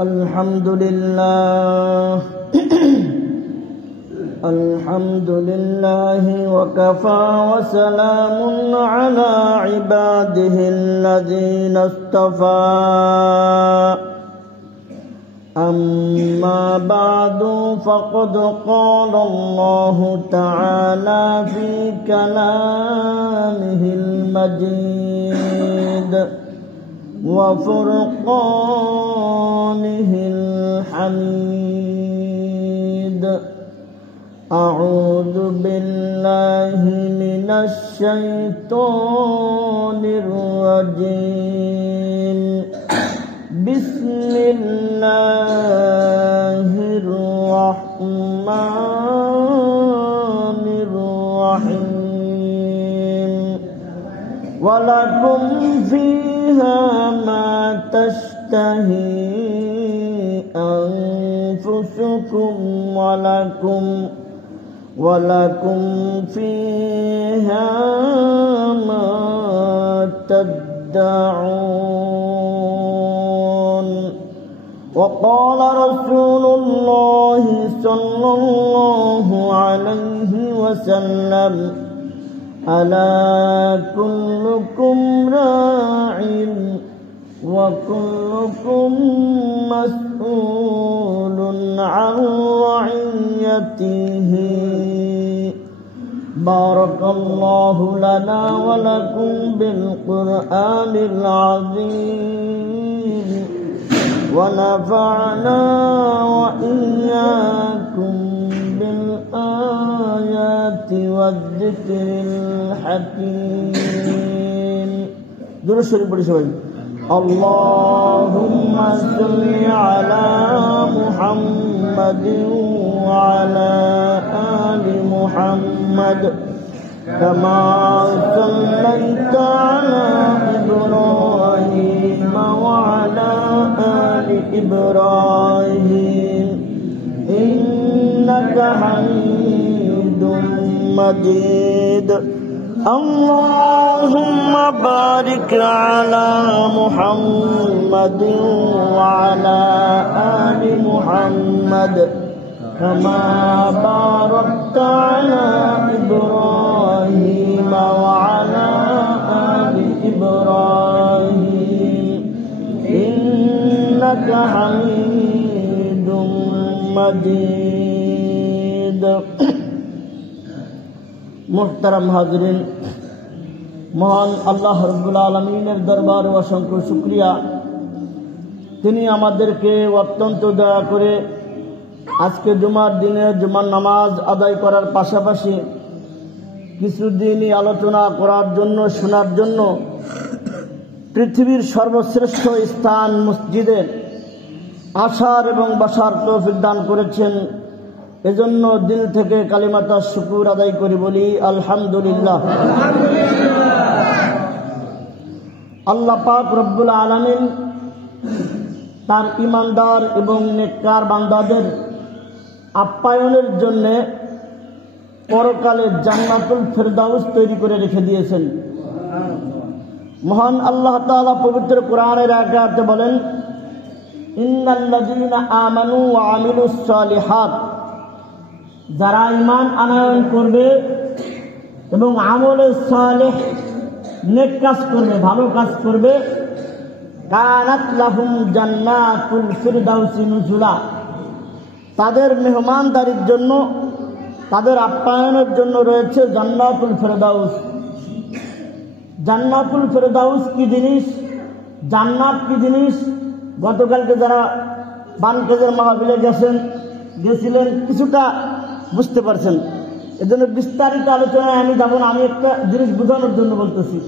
الحمد لله الحمد لله وكفى وسلام على عباده الذين اصطفى أما بعد فقد قال الله تعالى في كلامه المجيد وفرقانه الحميد أعوذ بالله من الشيطان الرجيم بسم الله الرحمن الرحيم ولكم فيها ما تشتهي أنفسكم ولكم فيها ما تدعون وقال رسول الله صلى الله عليه وسلم ألا كلكم راع وكلكم مسؤول عن رعيته بارك الله لنا ولكم بالقرآن العظيم ونفعنا وإياكم بالآيات والذكر الحكيم درود شريف পড়ি সবাই اللهم صل على محمد وعلى آل محمد كما صليت على إبراهيم وعلى آل إبراهيم إنك حميد مجيد اللهم بارك على محمد وعلى آل محمد كما باركت على إبراهيم وعلى آل إبراهيم إنك حميد مجيد मुहतरम हाज़रीन महान अल्लाह रब्बुल आलमीनेर दरबारे असंख्य शुक्रिया तिनि आमादेरके अत्यंत दया करे आजके जुमार दिने जुमार नामाज आदाय करार पाशापाशी किछु दिनी आलोचना करार जन्य शोनार जन्य पृथिवीर सर्वश्रेष्ठ स्थान मस्जिदे आसार एवं बसार तौफिक दान करेছেন এজন্য দিল থেকে কালিমাতা শুকর আদায় করি বলি আলহামদুলিল্লাহ। আল্লাহ পাক রব্বুল আলামিন তার ঈমানদার এবং নেককার বান্দাদের আপ্যায়নের জন্য পরকালে জান্নাতুল ফেরদাউস তৈরি করে রেখে দিয়েছেন। মহান আল্লাহ তাআলা পবিত্র কোরআনের আয়াতে বলেন ইন্নাল্লাযীনা আমানু ওয়া আমিলুস সালিহাত যারা ঈমান আনয়ন করবে এবং আমলে সালেহ নেক কাজ করবে ভালো কাজ করবে কানাত লাহুম জান্নাতুল ফিরদাউসি নুজুলা তাদের মেহমানদারির জন্য তাদের আপ্যায়নের জন্য রয়েছে জান্নাতুল ফিরদাউস। জান্নাতুল ফিরদাউস কি জিনিস, জান্নাত কি জিনিস গতকালকে যারা বানকেজের মাহফিলে গেছিলেন কিছুটা বুঝতে পারছেন। এজন্য বিস্তারিত আলোচনায় আমি যাব না, আমি একটা জিনিস বোঝানোর জন্য বলতেছি।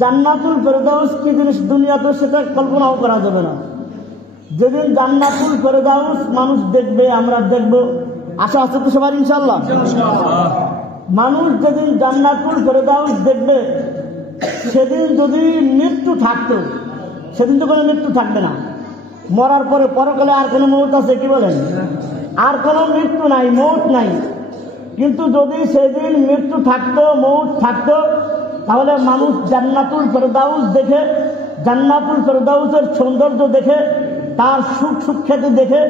জান্নাতুল ফেরদাউস কি জিনিস দুনিয়াতে সেটা কল্পনাও করা যাবে না। যেদিন জান্নাতুল ফেরদাউস মানুষ দেখবে, আমরা দেখব, আশা আছে তো সবার ইনশাআল্লাহ। মানুষ যেদিন জান্নাতুল ফেরদাউস দেখবে সেদিন যদি মৃত্যু থাকতো, সেদিন তো কোনো মৃত্যু থাকবে না। মরার পরে পরকালে আর কোনো মৌত আছে কি বলেন? আর কোনো মৃত্যু নাই, মৌত নাই। কিন্তু যদি সেদিন মৃত্যু থাকতো, মৌত থাকতো, তাহলে মানুষ জান্নাতুল ফেরদাউস দেখে, জান্নাতুল ফেরদাউসের সৌন্দর্য দেখে তার সুখ সুখ্যাতি দেখে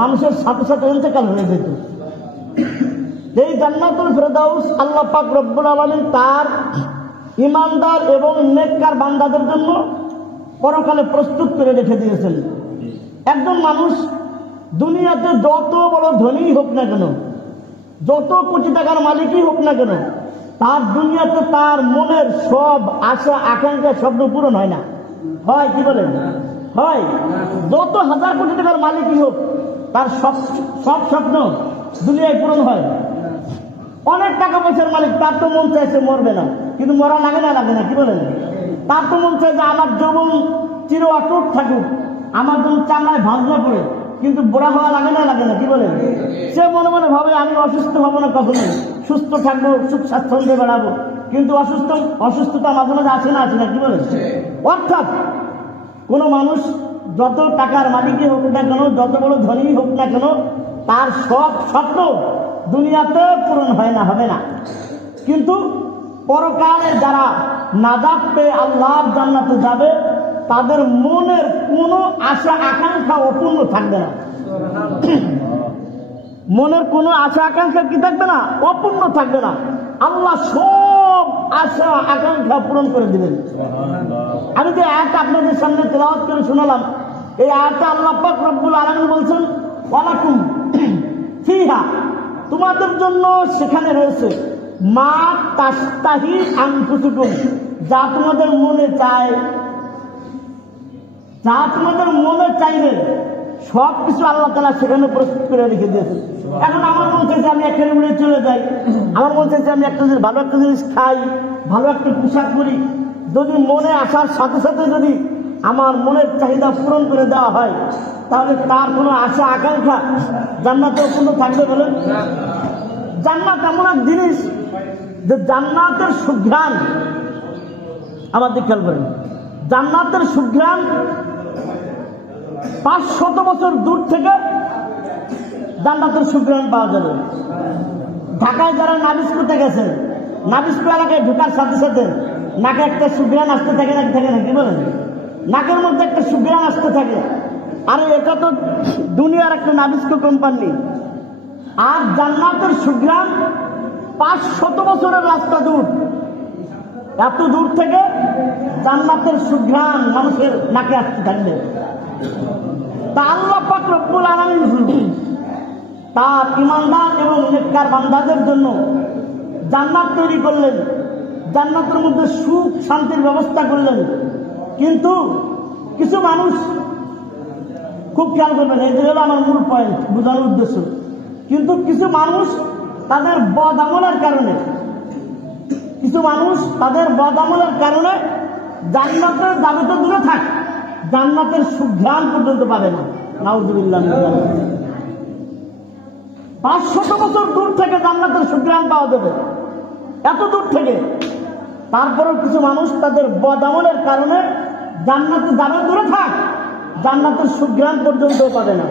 মানুষের সাথে সাথে ইন্তেকাল হয়ে যেত। এই জান্নাতুল ফেরদাউস আল্লাহ পাক রব্বুল আলামিন তার ঈমানদার এবং নেককার বান্দাদের জন্য পরকালে প্রস্তুত করে রেখে দিয়েছেন। একজন মানুষ দুনিয়াতে যত বড় ধনী হোক না কেন, যত কোটি টাকার মালিকই হোক না কেন, তার দুনিয়াতে তার মনের সব আশা আকাঙ্ক্ষা স্বপ্ন পূরণ হয় না। হয় কি বলেন? হয়। যত হাজার কোটি টাকার মালিকই হোক, তার সব স্বপ্ন দুনিয়ায় পূরণ হয়। অনেক টাকা পয়সার মালিক, তার তো মন চাইছে মরবে না, কিন্তু মরা লাগে না, কি বলেন? তার তো মন চাই যে আমার যৌবন চির অটুট থাকুক, আমার জন্য চামড়ায় ভাঁজ না পড়ে, কিন্তু বুড়া হওয়া লাগে না, কি বলেন? সে মনে মনে ভাবে আমি অসুস্থ হবো না কখনো, সুস্থ থাকবো, সুখ স্বাচ্ছন্দ্যে বেড়াবো, কিন্তু অসুস্থতা মাঝে মাঝে আসে না, কি বলেন? অর্থাৎ কোনো মানুষ যত টাকার মালিকই হোক না কেন, যত বড় ধনী হোক না কেন, তার সব স্বপ্ন দুনিয়াতে পূরণ হয় না, হবে না। কিন্তু পরকালে যারা নাজাত পেয়ে আল্লাহর জান্নাতে যাবে, তাদের মনের কোনো আশা আকাঙ্ক্ষা অপূর্ণ থাকবে না। মনের কোনো আশা আকাঙ্ক্ষা কি থাকবে না? অপূর্ণ থাকবে না। আল্লাহ সব আশা আকাঙ্ক্ষা পূরণ করে দিবেন। আমি যে আয়াতটা আপনাদের সামনে তেলাওয়াত করে শোনালাম, এই আয়াতটা আল্লাহ পাক রব্বুল আলামিন বলছেন ওয়ালাকুম ফিহা, তোমাদের জন্য সেখানে রয়েছে মা তাস্তাহি আনফুসুকুম, যা তোমাদের মনে চায়, যা তোমাদের মনে চাইবে সব কিছু আল্লাহ তাআলা সেখানে প্রস্তুত করে রেখে দিয়েছে। এখন আমার মন চাইছে আমি একটা উড়ে চলে যাই, আমার মন চাইছে আমি একটা ভালো একটা জিনিস খাই, ভালো একটা পোশাক করি। যদি মনে আসার সাথে সাথে যদি আমার মনের চাহিদা পূরণ করে দেওয়া হয়, তাহলে তার কোনো আশা আকাঙ্ক্ষা জান্নাতে পূর্ণ থাকবে বলেন? জান্নাত এমন এক জিনিস যে জান্নাতের সুঘ্রাণ, আমাদের খেয়াল করেন, জান্নাতের সুঘ্রাণ 500 বছর দূর থেকে জান্নাতের সুঘ্রাণ পাওয়া যাবে। ঢাকায় যারা নাবিস্কুতে গেছেন, নাবিস্কু এলাকায় ঢোকার সাথে সাথে নাকে একটা সুঘ্রাণ আসতে থাকে না, কি বলেন? নাকের মধ্যে একটা সুঘ্রাণ আসতে থাকে। আরে এটা তো দুনিয়ার একটা নাবিস্কু কোম্পানি, আর জান্নাতের সুঘ্রাণ 500 বছরের রাস্তা দূর। এত দূর থেকে জান্নাতের সুঘ্রাণ মানুষের নাকে আসতে থাকবে। তা আল্লাহ পাক রব্বুল আলামিন তার ঈমানদার এবং নেককার বান্দাদের জন্য জান্নাত তৈরি করলেন, জান্নাতের মধ্যে সুখ শান্তির ব্যবস্থা করলেন। কিন্তু কিছু মানুষ, খুব খেয়াল করবেন, এই যে হলো আমার মূল পয়েন্ট, বোঝানোর উদ্দেশ্য, কিন্তু কিছু মানুষ তাদের বদ আমলের কারণে, জান্নাতে যাবে তো দূরে থাক, জান্নাতের সুঘ্রাণ পর্যন্ত পাবে না। নাউযুবিল্লাহ। 500 বছর দূর থেকে জান্নাতের সুঘ্রাণ পাওয়া যাবে, এত দূর থেকে। তারপরেও কিছু মানুষ তাদের বদ আমলের কারণে জান্নাতে যাবে দূরে থাক, জান্নাতের সুঘ্রাণ পর্যন্ত পাবে না।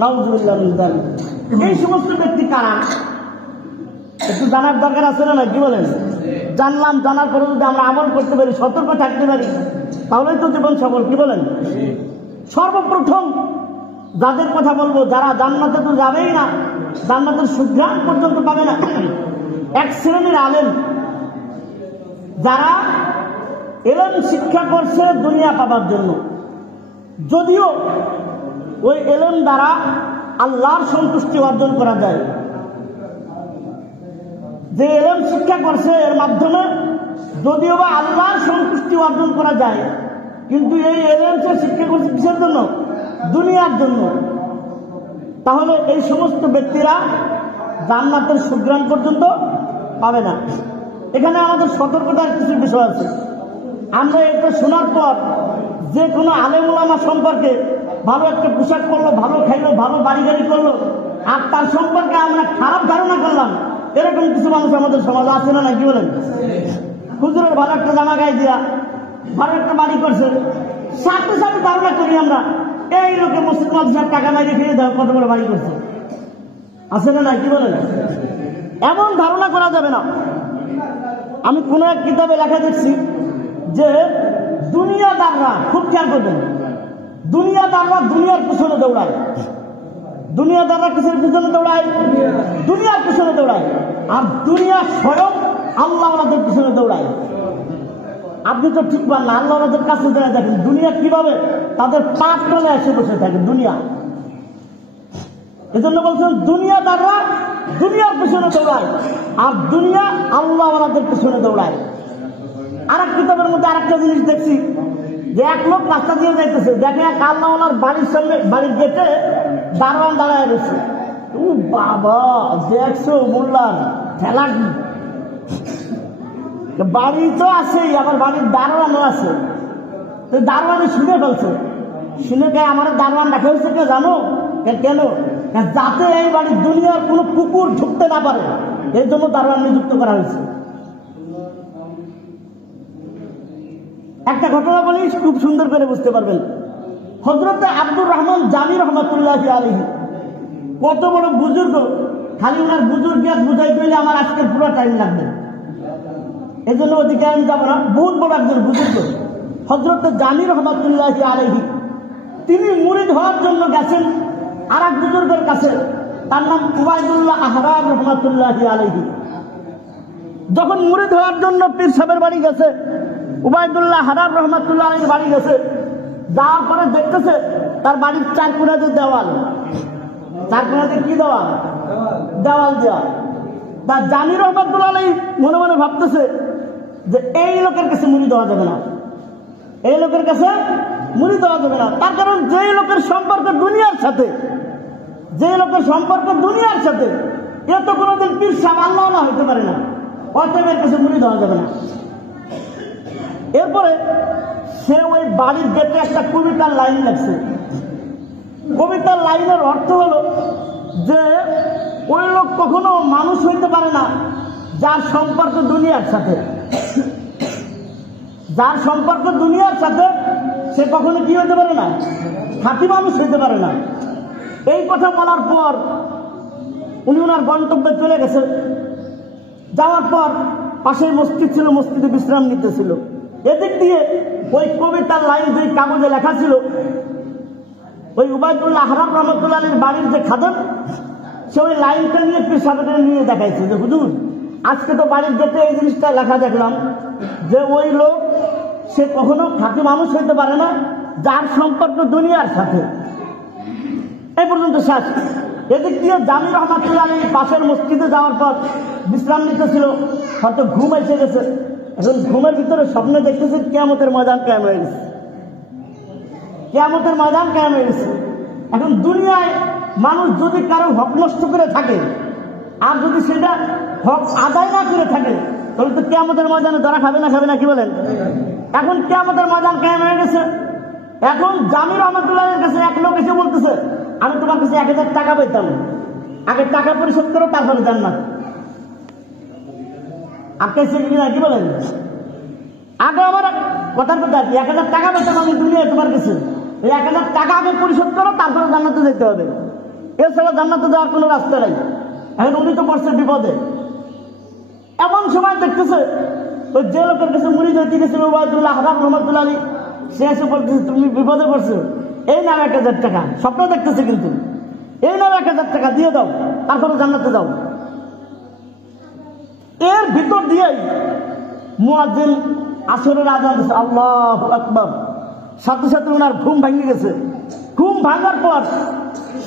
নাউযুবিল্লাহ। এই সমস্ত ব্যক্তি কারা? একটু জানার দরকার আছে না, কি বলেন? জানলাম, জানার পরে যদি আমরা আমল করতে পারি, সতর্ক থাকতে পারি, তাহলেই তো জীবন সফল, কি বলেন? সর্বপ্রথম যাদের কথা বলবো, যারা জান্নাতে তো যাবেই না, জান্নাতের সুঘ্রাণ পর্যন্ত পাবে না, এক শ্রেণীর আলেম, যারা ইলম শিক্ষা করছে দুনিয়া পাবার জন্য, যদিও ওই ইলম দ্বারা আল্লাহর সন্তুষ্টি অর্জন করা যায়। যে ইলম শিক্ষা করছে এর মাধ্যমে যদিও বা আল্লাহর সন্তুষ্টি অর্জন করা যায়, কিন্তু এই ইলম সে শিক্ষা করছে কিসের জন্য? দুনিয়ার জন্য। তাহলে এই সমস্ত ব্যক্তিরা জান্নাতের সুঘ্রাণ পর্যন্ত পাবে না। এখানে আমাদের সতর্কতার কিছু বিষয় আছে। আমরা এটা শোনার পর যে কোনো আলেম ওলামা সম্পর্কে ভালো একটা পোশাক করলো, ভালো খাইলো, ভালো বাড়ি গাড়ি করলো, আর তার সম্পর্কে আমরা খারাপ ধারণা করলাম, এরকম কিছু মানুষ আমাদের সমাজে আছে না, কি বলেন? হুজুরের ভালো একটা জামা গায়ে দিয়া ভালো একটা বাড়ি করছে, সাথে সাথে ধারণা করি আমরা এই লোকে মসজিদ মাদ্রাসার টাকা মাইরে ফিরে দেওয়া কত বড় বাড়ি করছে, আছে না, কি বলেন? এমন ধারণা করা যাবে না। আমি কোন এক কিতাবে লেখা দেখছি যে দুনিয়াদাররা, খুব খেয়াল করবেন, দুনিয়াদাররা দুনিয়ার পিছনে দৌড়ায়, দুনিয়াদাররা কিসের পিছনে দৌড়ায়? দুনিয়ার পিছনে দৌড়ায়। আর দুনিয়া স্বয়ং আল্লাহ ওনাদের পিছনে দৌড়ায়। আপনি তো ঠিক পান না, আল্লাহ ওনাদের কাছে দাঁড়ায় দেখেন দুনিয়া কিভাবে তাদের পাপ তলে এসে বসে থাকে দুনিয়া। এজন্য বলছেন দুনিয়াদাররা দুনিয়ার পিছনে দৌড়ায় আর দুনিয়া আল্লাহ ওনাদের পিছনে দৌড়ায়। আর এক কিতাবের মধ্যে আরেকটা জিনিস দেখছি যে এক লোক রাস্তা দিয়ে যাইতেছে, দেখে এক আল্লাহ ওনার বাড়ির সামনে, বাড়ির গেটে দারোয়ান দাঁড়ায় রয়েছে। ও বাবা, দেখছো মোল্লার ঠেলা, বাড়ি তো আছে আবার বাড়ির দারোয়ানও আছে। তো দারোয়ানে শুনে ফেলছে, শুনে কে আমার দারোয়ান রাখা হয়েছে কে জানো কেন? যাতে এই বাড়ির দুনিয়ার কোনো কুকুর ঢুকতে না পারে, এই জন্য দারোয়ান নিযুক্ত করা হয়েছে। একটা ঘটনা বলি, খুব সুন্দর করে বুঝতে পারবেন। হযরতে আব্দুর রহমান জামি রহমাতুল্লাহি আলাইহি, কত বড় বুজুর্গ, খালি ওনার বুজুর্গিয়াত বুঝাইতে হইলে আমার আজকের পুরো টাইম লাগবে, এই জন্য ওদিকে আমি যাবো না। বহুত বড় একজন বুজুর্গ হযরতে জামি রহমাতুল্লাহি আলাইহি, তিনি মুরিদ হওয়ার জন্য গেছেন আর এক বুজুর্গের কাছে, তার নাম উবাইদুল্লাহ আহরার রহমাতুল্লাহি আলাইহি। যখন মুরিদ হওয়ার জন্য পীর সাহেবের বাড়ি গেছে, উবাইদুল্লাহ আহরার রহমাতুল্লাহ আলাইহির বাড়ি গেছে, যাওয়ার পরে দেখতেছে তার বাড়ির চার কোণাতে দেওয়াল, চার কোণাতে কি দেওয়াল? দেওয়াল দেওয়া। তার জামি রহমাতুল্লাহ আলাইহি মনে মনে ভাবতেছে যে এই লোকের কাছে মুরিদ হওয়া যাবে না, এই লোকের কাছে মুরিদ হওয়া যাবে না। তার কারণ যেই লোকের সম্পর্ক দুনিয়ার সাথে, যে লোকের সম্পর্ক দুনিয়ার সাথে, এ তো কোনোদিন পীর সাহেব আল্লাহ না হইতে পারে না, অতএব এর কাছে মুরিদ হওয়া যাবে না। এরপরে সে ওই বাড়ির গেটে একটা কবিতার লাইন লাগছে। কবিতার লাইনের অর্থ হলো যে ওই লোক কখনো মানুষ হইতে পারে না যার সম্পর্ক দুনিয়ার সাথে, যার সম্পর্ক দুনিয়ার সাথে সে কখনো কি হইতে পারে না? খাঁটি মানুষ হইতে পারে না। এই কথা বলার পর উনি ওনার গন্তব্যে চলে গেছে। যাওয়ার পর পাশেই মসজিদ ছিল, মসজিদে বিশ্রাম নিতেছিল। এদিক দিয়ে ওই কবিতার লাইন যে কাগজে লেখা ছিল, ওই উবাইদুল্লাহ আহরার রহমাতুল্লাহ আলাইহির বাড়ির যে খাদেম, সে ওই লাইনটা নিয়ে পীর সাহেবকে নিয়ে দেখাইছে যে হুজুর, আজকে তো বাড়ির গেটে এই জিনিসটা লেখা দেখলাম যে ওই লোক সে কখনো খাঁটি মানুষ হইতে পারে না যার সম্পর্ক দুনিয়ার সাথে। এই পর্যন্ত শেষ। এদিক দিয়ে জামি রহমাতুল্লাহ আলাইহি পাশের মসজিদে যাওয়ার পর বিশ্রাম নিতেছিল, হয়তো ঘুম এসে গেছে। এখন ঘুমের ভিতরে স্বপ্নে দেখতেছে কিয়ামতের ময়দান কায়েম হয়ে গেছে, কিয়ামতের ময়দান কায়েম হয়ে গেছে। এখন দুনিয়ায় মানুষ যদি কারো হক নষ্ট করে থাকে আর যদি সেটা হক আদায় না করে থাকে, তাহলে তো কিয়ামতের ময়দানে ধরা খাবে না, খাবে না? কি বলেন? এখন কিয়ামতের ময়দান কায়েম হয়ে গেছে। এখন জামি রহমাতুল্লাহের কাছে এক লোক এসে বলতেছে, আমি তোমার কাছে 1000 টাকা পেতাম, আগে টাকা পরিশোধ করো, তারপরে জান্নাত। আপনি কি বলেন? আগে আমার কথার কথা 1000 টাকা পেতাম আমি দুনিয়ায় তোমার কাছে, এই 1000 টাকা আগে পরিশোধ করো, তারপরে জান্নাতে যেতে হবে, এছাড়া জান্নাতে যাওয়ার কোনো রাস্তা নাই। এখন উনি তো পড়ছে বিপদে। এমন সময় দেখতেছে ওই যে লোকের কাছে মুরিদ হইতে গেছিল উবাইদুল্লাহ আহরার রহমাতুল্লাহ আলাইহি, সে এসে বলতেছে তুমি বিপদে পড়ছো, এই নাও 1000 টাকা। স্বপ্ন দেখতেছে কিন্তু, এই নাও 1000 টাকা দিয়ে দাও, তারপরে জান্নাতে যাও। এর ভিতর দিয়েই মুয়াজ্জিন আসরের আযান দিছে, আল্লাহু আকবার। সাথে সাথে ওনার ঘুম ভেঙে গেছে। ঘুম ভাঙার পর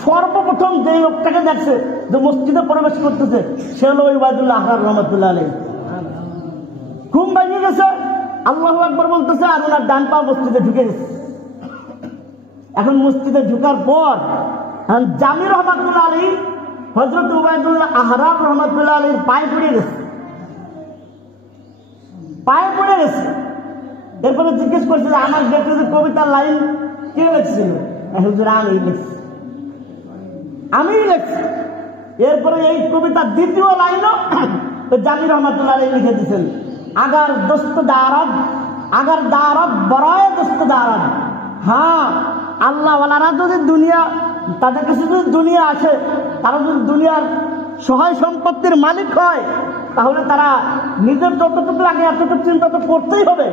সর্বপ্রথম যে লোকটাকে দেখছে যে মসজিদে প্রবেশ করতেছে, সে হলো উবাইদুল্লাহ আহরার রহমাতুল্লাহ আলাইহি। ঘুম ভেঙে গেছে, আল্লাহু আকবার বলতেছে, আর ওনার ডান পা মসজিদে ঢুকে গেছে। এখন মসজিদে ঢুকার পর জামি রহমাতুল্লাহ আলাইহি হযরত উবাইদুল্লাহ আহরার রহমাতুল্লাহ আলাইহির পায়ে পড়ে গেছে, পায়ে পড়ে গেছে। এরপরে জিজ্ঞেস করছে যে আমার গেটে যে কবিতার লাইন কে লিখছিল? হুজুর আমি লিখছি, আমি লিখছি। এরপরে এই কবিতার দ্বিতীয় লাইনও জামি রহমাতুল্লাহ আলাইহি লিখে দিয়েছেন, আগার দোস্ত দারব, আগার দারব বড়ায় দোস্ত দারব। হ্যাঁ, আল্লাহওয়ালারা যদি দুনিয়া, তাদের কাছে যদি দুনিয়া আসে, তারা যদি দুনিয়ার সহায় সম্পত্তির মালিক হয়, তাহলে তারা নিজের যতটুকু লাগে এতটুকু চিন্তা তো করতেই হবে।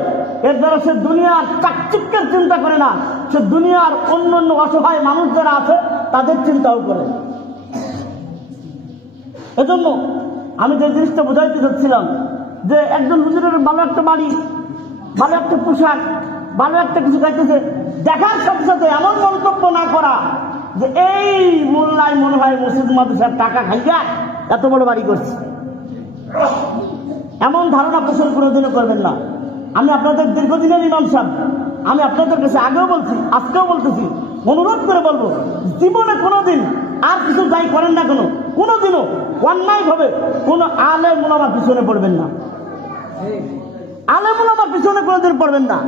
এর দ্বারা সে দুনিয়ার চাকচিক্যের চিন্তা করে না, সে দুনিয়ার অন্য অন্য অসহায় মানুষ যারা আছে তাদের চিন্তাও করে। এজন্য আমি যে জিনিসটা বোঝাইতে চাচ্ছিলাম যে একজন হুজুরের ভালো একটা বাড়ি, ভালো একটা পোশাক, ভালো একটা কিছু খাইতেছে, দেখার সাথে সাথে এমন মন্তব্য না করা যে এই মোল্লায় মনে হয় মসজিদ মাদ্রাসার টাকা খাইয়া এত বড় বাড়ি করছে, এমন ধারণা পোষণ কোনোদিনও করবেন না। আমি আপনাদের দীর্ঘদিনের ইমাম সাহেব, আমি আপনাদের কাছে আগেও বলছি, আজকেও বলতেছি, অনুরোধ করে বলবো, জীবনে কোনোদিন আর কিছু যাই করেন না কেন, কোনোদিনও অন্যায় ভাবে কোনো আলেম ওলামার পিছনে পড়বেন না। আলেম ওলামার পিছনে কোনোদিন পড়বেন না,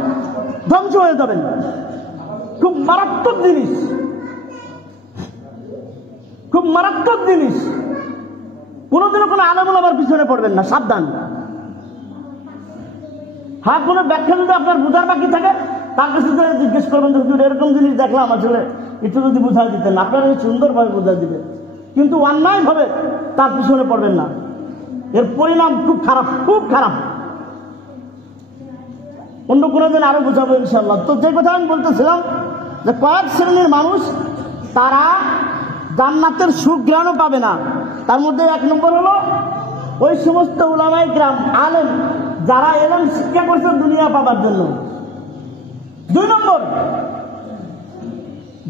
ধ্বংস হয়ে যাবেন। খুব মারাত্মক জিনিস, খুব মারাত্মক জিনিস। কোনোদিনও কোনো আলেম ওলামার পিছনে পড়বেন না, সাবধান। হ্যাঁ, কোনো ব্যাখ্যা যদি আপনার বোঝার বাকি থাকে তার কাছে জিজ্ঞেস করবেন যে এরকম জিনিস দেখলাম, আসলে একটু যদি বুঝাই দিতেন, আপনারা সুন্দরভাবে বুঝাই দিবেন। কিন্তু অন্যায় ভাবে তার পিছনে পড়বেন না, এর পরিণাম খুব খারাপ, খুব খারাপ। অন্য কোনো দিন আরো বুঝাবো ইনশাল্লাহ। তো যে কথা আমি বলতেছিলাম যে কয়েক শ্রেণীর মানুষ তারা জান্নাতের সুখ গ্রহণও পাবে না। তার মধ্যে এক নম্বর হলো ওই সমস্ত উলামায়ে কিরাম, আলেম যারা এলেম শিক্ষা করছে দুনিয়া পাবার জন্য। দুই নম্বর,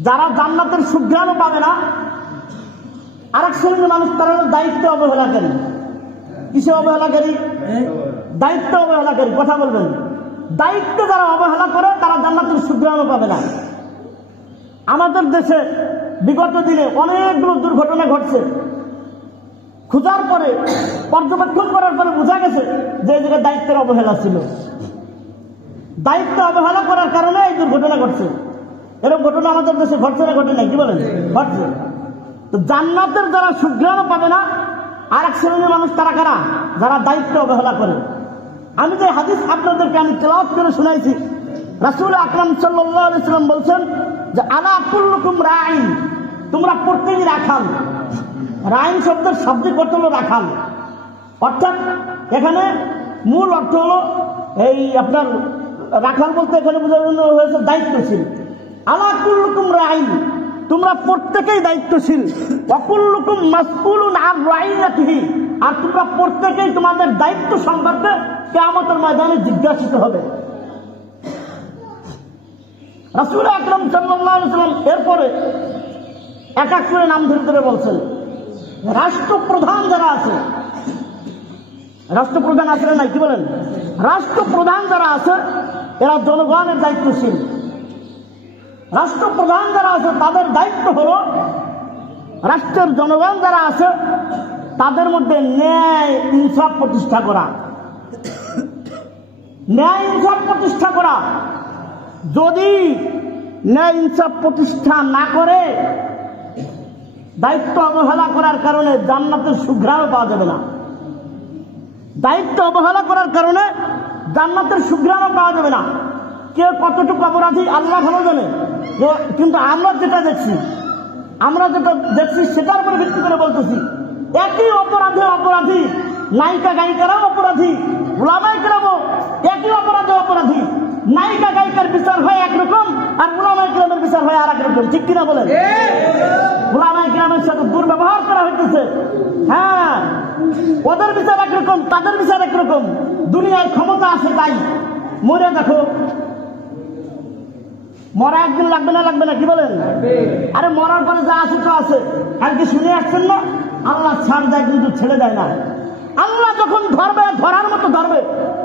যারা জান্নাতের সুখ গ্রহণও পাবে না, আরেক শ্রেণীর মানুষ তারা হলো দায়িত্ব অবহেলাকারী। কিসে অবহেলাকারী? দায়িত্ব অবহেলাকারী। কথা বলবেন। দায়িত্ব যারা অবহেলা করে তারা জান্নাতের সুখ গ্রহণও পাবে না। আমাদের দেশে বিগত দিনে অনেকগুলো দুর্ঘটনা ঘটছে, খোঁজার পরে, পর্যবেক্ষণ করার পরে বোঝা গেছে যে এই জায়গায় দায়িত্বের অবহেলা ছিল। দায়িত্ব অবহেলা করার কারণে এই দুর্ঘটনা ঘটছে। এরকম ঘটনা আমাদের দেশে ঘটছে না, ঘটে না? কি বলেন? ঘটছে। তো জান্নাতের যারা সুখ গ্রহণও পাবে না, আর এক শ্রেণীর মানুষ তারা কারা? যারা দায়িত্ব অবহেলা করে। আমি যে হাদিস আপনাদেরকে আমি তেলাওয়াত করে শুনাইছি, রাসূল আকরাম সাল্লাল্লাহু আলাইহি ওয়াসাল্লাম বলছেন যে আলা কুল্লুকুম রাঈন, তোমরা প্রত্যেকেই রাখাল। রাঈন শব্দের শাব্দিক অর্থ হলো রাখাল, অর্থাৎ এখানে মূল অর্থ হলো এই আপনার রাখাল বলতে এখানে বোঝানো হয়েছে দায়িত্বশীল। আলা কুল্লুকুম রাঈন, তোমরা প্রত্যেকেই দায়িত্বশীল। ওয়াকুল্লুকুম মাসউলুন আন রাঈয়াতিহি, আর তোমরা প্রত্যেকেই তোমাদের দায়িত্ব সম্পর্কে কিয়ামতের ময়দানে জিজ্ঞাসিত হবে। রাসূল আকরাম সাল্লাল্লাহু আলাইহি ওয়াসাল্লাম এরপরে এক এক করে নাম ধরে ধরে বলছেন, রাষ্ট্রপ্রধান যারা আছে, রাষ্ট্রপ্রধান আসলে নাই, কি বলেন? রাষ্ট্রপ্রধান যারা আছে এরা জনগণের দায়িত্বশীল। রাষ্ট্রপ্রধান যারা আছে তাদের দায়িত্ব হলো রাষ্ট্রের জনগণ যারা আছে তাদের মধ্যে ন্যায় ইনসাফ প্রতিষ্ঠা করা। ন্যায় ইনসাফ প্রতিষ্ঠা করা। যদি ন্যায় ইনসাফ প্রতিষ্ঠা না করে, দায়িত্ব অবহেলা করার কারণে জান্নাতের সুঘ্রাণও পাওয়া যাবে না। দায়িত্ব অবহেলা করার কারণে জান্নাতের সুঘ্রাণও পাওয়া যাবে না। কে কতটুকু অপরাধী আল্লাহ ভালো জানে, কিন্তু আমরা যেটা দেখছি সেটার উপর ভিত্তি করে বলতেছি। একই অপরাধী, নায়িকা গায়িকারাও অপরাধী, উলামায়ে কেরামও একই অপরাধী। নায়িকা গায়িকার বিচার হয় একরকম, আর উলামায়ে কেরামের বিচার হয় আর এক রকম। ঠিক কিনা বলেন? উলামায়ে কেরামের সাথে দুর্ব্যবহার করা হইতেছে। হ্যাঁ, ওদের বিচার একরকম, তাদের বিচার একরকম। দুনিয়ায় ক্ষমতা আছে তাই মরে দেখো, মরা একদিন লাগবে না, কি বলেন? আরে মরার পরে যা আছে তো আছে। কালকে শুনে আসছেন না, আল্লাহ ছাড় দেয় কিন্তু ছেড়ে দেয় না। আল্লাহ যখন ধরবে, ধরার মতো ধরবে।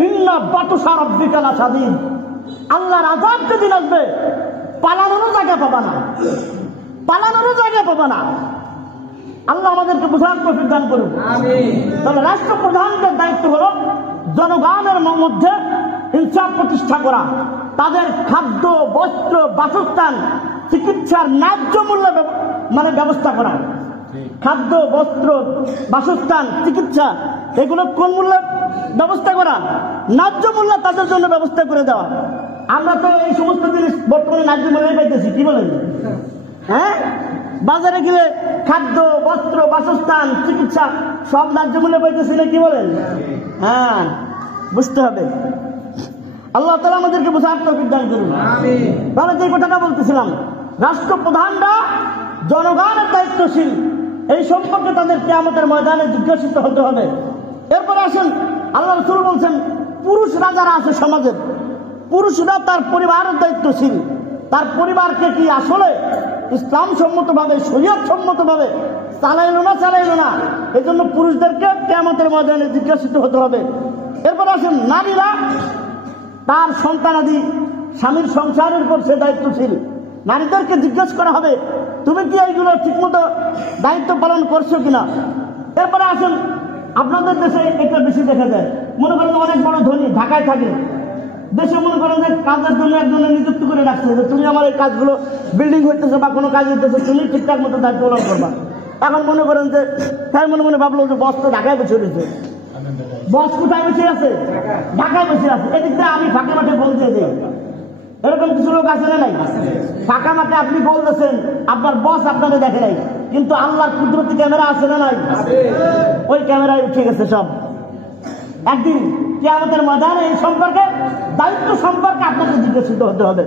ইন্না বাতুশা রাব্বিকা লাশাদীদ। আল্লাহর আযাব যেদিন আসবে, পালানোরও জায়গা পাবা না। আল্লাহ আমাদেরকে বোঝার তৌফিক দান করুন। তাহলে রাষ্ট্রপ্রধানদের দায়িত্ব হলো জনগণের মধ্যে ইনসাফ প্রতিষ্ঠা করা, তাদের খাদ্য, বস্ত্র, বাসস্থান, চিকিৎসার ন্যায্য মূল্য ব্যবস্থা করা। খাদ্য, বস্ত্র, বাসস্থান, চিকিৎসা এগুলো কোন মূল্যে ব্যবস্থা করা? ন্যায্য মূল্য তাদের জন্য ব্যবস্থা করে দেওয়া। আমরা তো এই সমস্ত জিনিস বর্তমানে ন্যায্য মূল্যে পাইতেছি, কি বলেন? হ্যাঁ, বাজারে গেলে খাদ্য, বস্ত্র, বাসস্থান, চিকিৎসা সব ন্যায্য মূল্য পাইতেছি না, কি বলেন? হ্যাঁ, বুঝতে হবে। আল্লাহ তাআলা আমাদেরকে বোঝার তৌফিক দান করুন। তাহলে যে কথাটা বলতেছিলাম, রাষ্ট্রপ্রধানরা জনগণের দায়িত্বশীল, এই সম্পর্কে তাদের কিয়ামতের ময়দানে জিজ্ঞাসিত হতে হবে। এরপরে আসেন, আল্লাহ রাসূল বলছেন পুরুষরা যারা আছে সমাজের, পুরুষরা তার পরিবারের দায়িত্বশীল। তার পরিবারকে কি আসলে ইসলাম সম্মতভাবে, শরীয়ত সম্মতভাবে চালাইলো না, এই জন্য পুরুষদেরকে কিয়ামতের ময়দানে জিজ্ঞাসিত হতে হবে। এরপরে আসেন নারীরা তার সন্তানাদি, স্বামীর সংসারের উপর সে দায়িত্বশীল। নারীদেরকে জিজ্ঞেস করা হবে তুমি কি এইগুলো ঠিকমতো দায়িত্ব পালন করছো কিনা। এরপরে আসেন, আপনাদের দেশে এটা বেশি দেখা যায়, মনে করেন অনেক বড় ধনী ঢাকায় থাকে, দেশে মনে করেন যে কাজের জন্য একজনে নিযুক্ত করে রাখছে যে তুমি আমার এই কাজগুলো, বিল্ডিং হইতেছে বা কোনো কাজ হইতেছে, তুমি ঠিকঠাক মতো দায়িত্ব পালন করবা। এখন মনে করেন যে তাই মনে ভাবলো যে বস তো ঢাকায় বসে রয়েছে, বস কোথায় বসে আছে? ঢাকায় বসে আছে। এদিক দিয়ে আমি ফাঁকা মাঠে বল দিয়ে দিই, এরকম কিছু লোক আছে না নাই? ফাঁকা মাঠে আপনি বলতেছেন, আপনার বস আপনাকে দেখে নাই, কিন্তু আল্লাহর কুদরতি ক্যামেরা আছে না নাই? ওই ক্যামেরায় উঠে গেছে সব। একদিন কিয়ামতের ময়দানে এই সম্পর্কে, দায়িত্ব সম্পর্কে আপনাকে জিজ্ঞাসিত হতে হবে,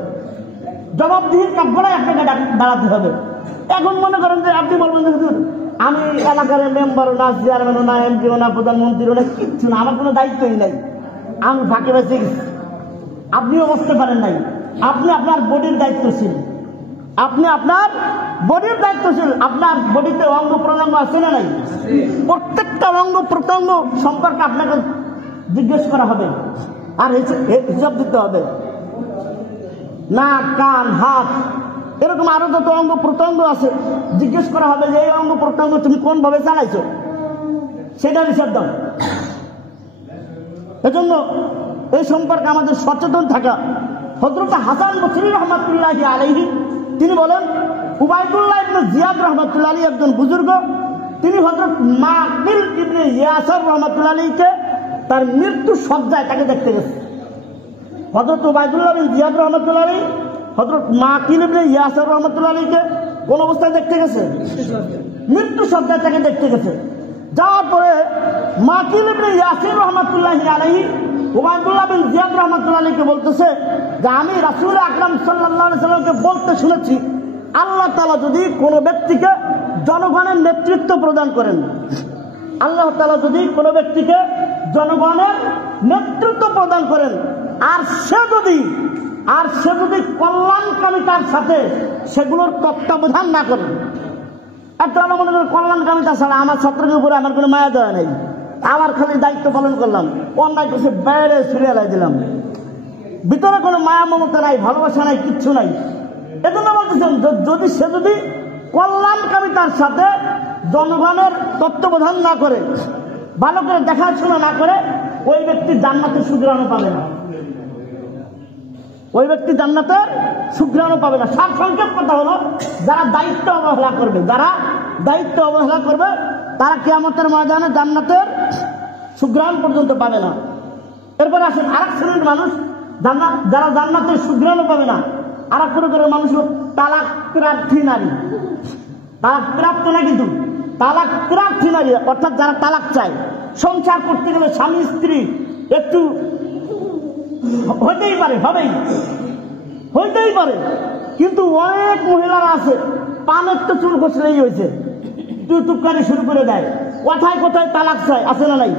জবাবদিহির কাঠগড়ায় আপনাকে দাঁড়াতে হবে। এখন মনে করেন যে আপনি বলবেন যে আমি এলাকার মেম্বারও না, চেয়ারম্যানও না, এমপিও না, প্রধানমন্ত্রীও না, কিচ্ছু না, আমার কোনো দায়িত্বই নাই, আমি ফাঁকে বেঁচে গেছি। আপনিও বসতে পারেন নাই। আপনি আপনার বডির দায়িত্বশীল, আপনি আপনার বডির দায়িত্বশীল। আপনার বডিতে অঙ্গ প্রত্যঙ্গ আছে না নাই? প্রত্যেকটা অঙ্গ প্রত্যঙ্গ সম্পর্কে আপনাকে জিজ্ঞেস করা হবে আর হিসাব দিতে হবে। নাক, কান, হাত, এরকম আরো যত অঙ্গ প্রত্যঙ্গ আছে, জিজ্ঞেস করা হবে যে এই অঙ্গ প্রত্যঙ্গ তুমি কোন ভাবে চালাইছো, সেটা হিসাব দাও। এজন্য এই সম্পর্কে আমাদের সচেতন থাকা। হযরত হাসান বসরি রাহমাতুল্লাহি আলাইহি তিনি বলেন, উবাইদুল্লাহ ইবনে জিয়াদ রাহমাতুল্লাহি আলাইহি একজন বুজুর্গ, তিনি হযরত মাকিল ইবনে ইয়াসার রাহমাতুল্লাহি আলাইহিকে তার মৃত্যু সজ্জায় তাকে দেখতে গেছে। হযরত উবাইদুল্লাহ ইবনে জিয়াদ রাহমাতুল্লাহি আলাইহি হযরত মাকিল ইবনে ইয়াসার রাহমাতুল্লাহি আলাইহিকে কোন অবস্থায় দেখতে গেছে? মৃত্যু সজ্জায় তাকে দেখতে গেছে। যাওয়ার পরে মাকিল ইবনে ইয়াসির রাহমাতুল্লাহি আলাইহি উবাইদুল্লাহ বিন জিয়াদ রাহমাতুল্লাহি আলাইহিকে বলতেছে যে আমি রাসূল আকরাম সাল্লাল্লাহু আলাইহি সাল্লামকে বলতে শুনেছি, আল্লাহ তাআলা যদি কোনো ব্যক্তিকে জনগণের নেতৃত্ব প্রদান করেন, আল্লাহ তাআলা যদি কোনো ব্যক্তিকে জনগণের নেতৃত্ব প্রদান করেন, আর সে যদি কল্যাণকামিতার সাথে সেগুলোর তত্ত্বাবধান না করে, একটা মনে করেন কল্যাণকামিতা ছাড়া আমার ছাত্রদের উপরে আমার কোনো মায়া দেওয়া নেই, আমার খালি দায়িত্ব পালন করলাম, অন্যায় করছে বাইরে ফিরিয়ে দিলাম, ভিতরে কোনো মায়া মমতা নাই, ভালোবাসা নাই, কিচ্ছু নাই। এজন্য বলতেছেন সে যদি কল্যাণকামিতার সাথে জনগণের তত্ত্বাবধান না করে, ভালো করে দেখাশোনা না করে, ওই ব্যক্তি জান্নাতের সুগ্রাণও পাবে না। ওই ব্যক্তি জান্নাতের সুগ্রাণও পাবে না। সারসংক্ষেপ কথা হলো, যারা দায়িত্ব অবহেলা করবে তারা কিয়ামতের ময়দানে জান্নাতের সুগ্রাণ পর্যন্ত পাবে না। এরপরে আসেন আরেক শ্রেণীর মানুষ, যারা জান্নাতের সুগ্রাণও পাবে না। আরেক প্রকারের মানুষ হল তালাক প্রার্থী নারী। তালাক প্রাপ্ত না, কিন্তু তালাক প্রার্থী নারী, অর্থাৎ যারা তালাক চায়। সংসার করতে গেলে স্বামী স্ত্রী একটু হইতেই পারে, কিন্তু অনেক মহিলারা আছে পানের তো চুল খসলেই হয়েছে, টুকটারি শুরু করে দেয়, কথায় কথায় তালাক চায়, আছে না নাই?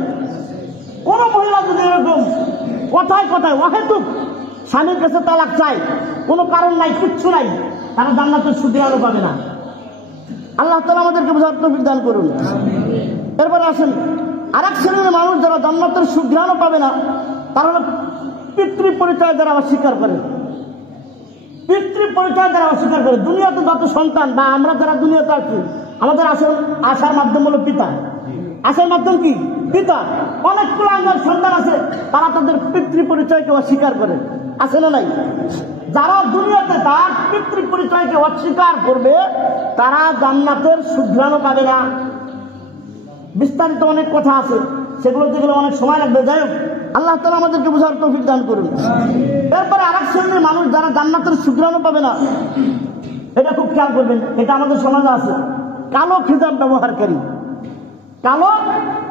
কোন মহিলা যদি এরকম কথায় অহেতুক স্বামীর কাছে তালাক চায়, কোনো কারণ নাই, কিচ্ছু নাই, তারা জান্নাতের সুবিধাও পাবে না। আল্লাহ তাআলা আমাদেরকে বোঝার তৌফিক দান করুন। এরপরে আসেন আরেক শ্রেণীর মানুষ, যারা জান্নাতের সুঘ্রাণও পাবে না, তারা হলো পিতৃ পরিচয় যারা অস্বীকার করে। দুনিয়াতে যত সন্তান বা আমরা যারা দুনিয়াতে আছি, আমাদের আসার মাধ্যম হলো পিতা। আসার মাধ্যম কি? পিতা। অনেকগুলো আমার সন্তান আছে, তারা তাদের পিতৃ পরিচয়কে অস্বীকার করে, আছে না নাই? যারা দুনিয়াতে তার পিতৃ পরিচয়কে অস্বীকার করবে, তারা জান্নাতের সুঘ্রাণও পাবে না। বিস্তারিত অনেক কথা আছে, সেগুলো যেগুলো অনেক সময় লাগবে। যাই হোক, আল্লাহ তাআলা আমাদেরকে বোঝার তৌফিক দান করুন। এরপরে আরেক শ্রেণীর মানুষ, যারা জান্নাতের সুঘ্রাণও পাবে না, এটা খুব খেয়াল করবেন, এটা আমাদের সমাজে আছে, কালো খিতাব ব্যবহারকারী। কালো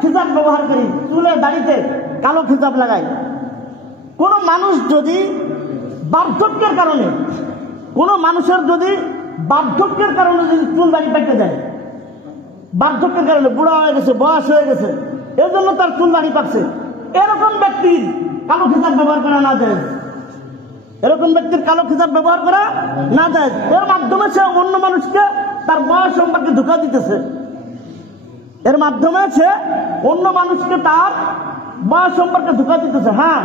খিতাব ব্যবহার করি, চুলে দাড়িতে কালো খিতাব লাগাই। কোনো মানুষ যদি বার্ধক্যের কারণে, কোনো মানুষের যদি বার্ধক্যের কারণে যদি চুল দাড়ি পেকে যায়, বার্ধক্যের কারণে বুড়া হয়ে গেছে, বয়স হয়ে গেছে, এর জন্য তার চুল দাড়ি পাকছে, এরকম ব্যক্তির কালো খিতাব ব্যবহার করা না যায়। এরকম ব্যক্তির কালো খিতাব ব্যবহার করা না যায়। এর মাধ্যমে সে অন্য মানুষকে তার বয়স সম্পর্কে ধোঁকা দিতেছে। এর মাধ্যমে সে অন্য মানুষকে তার বয়স সম্পর্কে ধোঁকা দিতেছে। হ্যাঁ,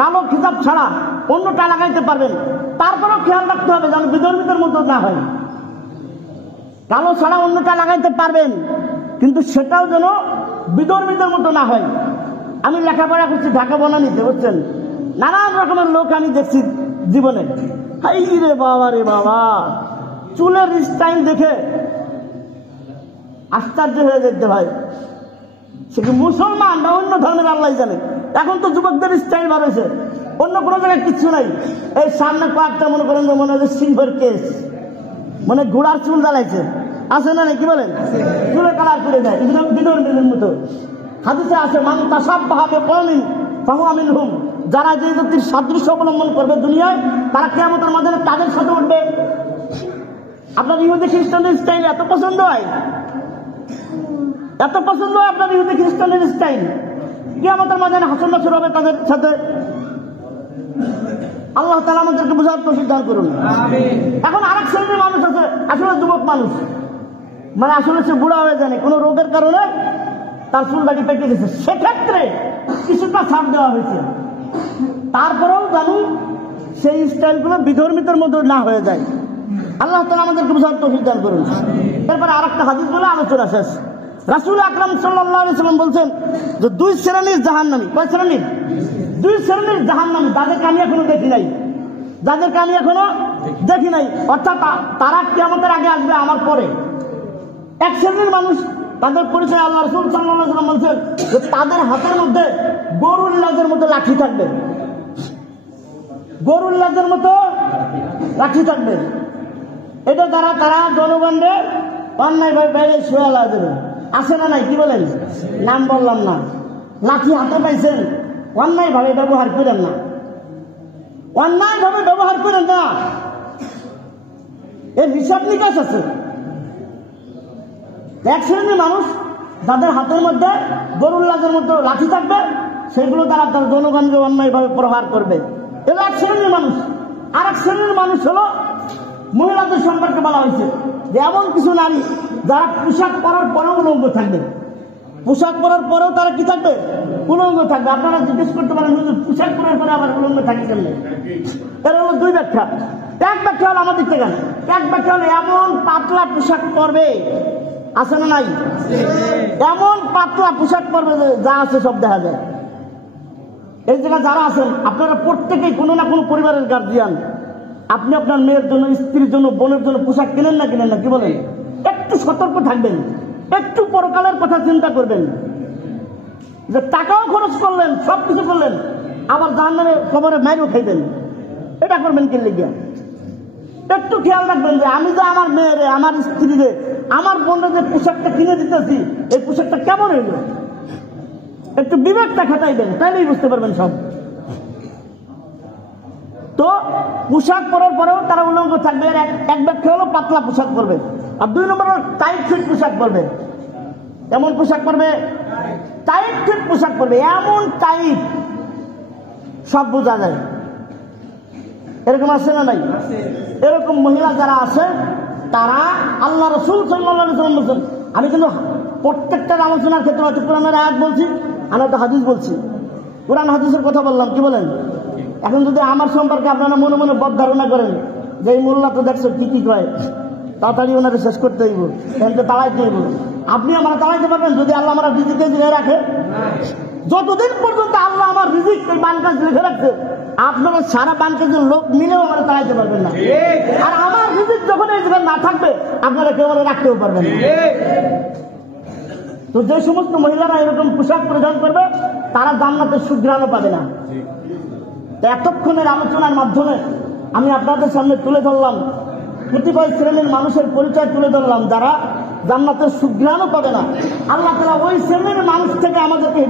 কালো খিতাব ছাড়া অন্যটা লাগাইতে পারবেন, তারপরেও খেয়াল রাখতে হবে যেন বিধর্মীদের মতো না হয়। কালো ছাড়া অন্যটা লাগাইতে পারবেন, কিন্তু সেটাও যেন বিধর্মীদের মতো না হয়। আমি লেখাপড়া করছি ঢাকা বনানীতে, বুঝছেন, নানান রকমের লোক আমি দেখছি জীবনে। হাই রে বাবা রে বাবা, চুলের স্টাইল দেখে আশ্চর্য হয়ে যেতে ভাই। সে কি মুসলমান না অন্য ধর্মের আল্লাহ জানে। এখন তো যুবকদের স্টাইল বার হয়েছে, অন্য কোনো জায়গায় কিচ্ছু নাই। এই সামনে কয়েকটা মনে করেন যে মনে হয় সিলভার কেস, মানে ঘোড়ার চুল জ্বালাইছে, আছে না? কি বলেন? চুলে কালার করে দেয় বিধর্মীদের মতো। হাদিসে আছে মান তাসাব্বাহা বিকওমিন ফাহুয়া মিনহুম, যারা যে জাতির সাদৃশ্য অবলম্বন করবে দুনিয়ায়, তারা কিয়ামতের মাঠে তাদের সাথে উঠবে। আপনার ইহুদি খ্রিস্টানের স্টাইল এত পছন্দ হয়, এত পছন্দ হয় আপনার ইহুদি খ্রিস্টানের স্টাইল, কিয়ামতের মাঝে হাসর নাসর হবে তাদের সাথে। আল্লাহ তাআলা আমাদেরকে বুঝার তৌফিক দান করুন। এখন আরেক শ্রেণীর মানুষ আছে, আসলে যুবক মানুষ, মানে আসলে সে বুড়া হয়ে যায়, কোনো রোগের কারণে তার চুল দাড়ি পেকে গেছে, সেক্ষেত্রে কিছুটা ছাড় দেওয়া হয়েছে। তারপরেও জানি সেই স্টাইলগুলো বিধর্মীদের মধ্যে না হয়ে যায়। আল্লাহ তাআলা আমাদেরকে বুঝার তৌফিক দান করুন। তারপরে আরেকটা হাদিস বলে আলোচনা শেষ। রাসূল আকরাম সাল্লাল্লাহু আলাইহি ওয়াসাল্লাম বলছেন যে দুই শ্রেণীর জাহান্নামী, কয় শ্রেণীর? দুই শ্রেণীর জাহান্নামী, যাদেরকে আমি এখনো দেখি নাই, যাদেরকে আমি এখনো দেখি নাই, অর্থাৎ তারা কিয়ামতের আগে আসবে আমার পরে। এক শ্রেণীর মানুষ, তাদের পরিচয় আল্লাহ রাসূল সাল্লাল্লাহু আলাইহি ওয়াসাল্লাম বলছেন যে তাদের হাতের মধ্যে গরুর লেজের মতো লাঠি থাকবে, গরুর লেজের মতো লাঠি থাকবে। এটা দ্বারা তারা জনগণকে অন্যায় ভাবে বাইরে শুয়ে দেবে। আছে না নাই? কি বলেন? নাম বললাম না। লাঠি হাতে পাইছেন, অন্যায় ভাবে ব্যবহার করেন না, অন্যায় ভাবে ব্যবহার করেন না। এর হিসাব নিকাশ আছে। এক শ্রেণীর মানুষ যাদের হাতের মধ্যে গরুর লাজের মতো লাঠি থাকবে, সেগুলো দ্বারা তার জনগণকে অন্যায় ভাবে প্রহার করবে। এটা এক শ্রেণীর মানুষ। আর এক শ্রেণীর মানুষ হলো মহিলাদের সম্পর্কে বলা হয়েছে যে এমন কিছু নারী যারা পোশাক পরার পরেও উলঙ্গ থাকবে, পোশাক পরার পরেও তারা কি থাকবে? উলঙ্গ থাকবে। আপনারা জিজ্ঞেস করতে পারেন পোশাক পরার পরে আবার উলঙ্গ থাকবে কেন? এর হলো দুই ব্যাখ্যা। এক ব্যাখ্যা হলো আমাদের থেকে, এক ব্যাখ্যা হলো এমন পাতলা পোশাক পরবে, আছে না নাই? এমন পাতলা পোশাক পরবে যা আছে সব দেখা যায়। এই জায়গায় যারা আছেন আপনারা প্রত্যেকেই কোনো না কোনো পরিবারের গার্জিয়ান, আপনি আপনার মেয়ের জন্য, স্ত্রীর জন্য, বোনের জন্য পোশাক কিনেন না কিনেন না? কি বলেন? একটু সতর্ক থাকবেন, একটু পরকালের কথা চিন্তা করবেন। যে টাকাও খরচ করলেন, সবকিছু করলেন, আবার জাহান্নামে কবরে মাইরও খাইবেন, এটা করবেন কি লিগিয়া? একটু খেয়াল রাখবেন যে আমি যে আমার মেয়েরে, আমার স্ত্রীরে, আমার বোনের যে পোশাকটা কিনে দিতেছি, এই পোশাকটা কেমন হইল, একটু বিবেকটা খাটাইবেন, তাইলেই বুঝতে পারবেন সব। তো পোশাক পরার পরেও তারা উলঙ্গ থাকবে। এক ব্যাখ্যা হলো পাতলা পোশাক পরবে, আর দুই নম্বর হলো টাইট ফিট পোশাক পরবে। এমন পোশাক পরবে, টাইট ফিট পোশাক পরবে, এমন টাইট সব বোঝা যায়। এরকম আছে না নাই? এরকম মহিলা যারা আছে তারা আল্লাহ রাসূল সাল্লাল্লাহু আলাইহি ওয়াসাল্লাম বলেছেন, আমি কিন্তু প্রত্যেকটার আলোচনার ক্ষেত্রে হয়তো কোরআনের আয়াত বলছি, আমি তো হাদিস বলছি, কোরআন হাদিসের কথা বললাম। কি বলেন? এখন যদি আমার সম্পর্কে আপনারা মনে মনে বদ ধারণা করেন যে এই মোল্লা তো দেখছো কি কি কয়, তাড়াতাড়ি ওনাকে শেষ করতে হইব, এখানে তাড়াইতে হইব, আপনি আমরা তাড়াইতে পারবেন যদি আল্লাহ আমার রিজিকে লিখে রাখে? যতদিন পর্যন্ত আল্লাহ আমার রিজিক এই বানকাজ লিখে রাখছে, আপনারা সারা বানকাজের লোক মিলেও আমরা তাড়াইতে পারবেন না। আর আমার রিজিক যখন এই জায়গায় না থাকবে, আপনারা কেউ রাখতেও পারবেন না। তো যে সমস্ত মহিলারা এরকম পোশাক পরিধান করবে, তারা জান্নাতের সুঘ্রাণও পাবে না। এতক্ষণের আলোচনার মাধ্যমে আমি আপনাদের সামনে তুলে ধরলাম কতিপয় শ্রেণীর মানুষের পরিচয় তুলে ধরলাম, যারা জান্নাতের সুঘ্রাণও পাবে না। আল্লাহ তাআলা ওই শ্রেণীর মানুষ থেকে আমাদেরকে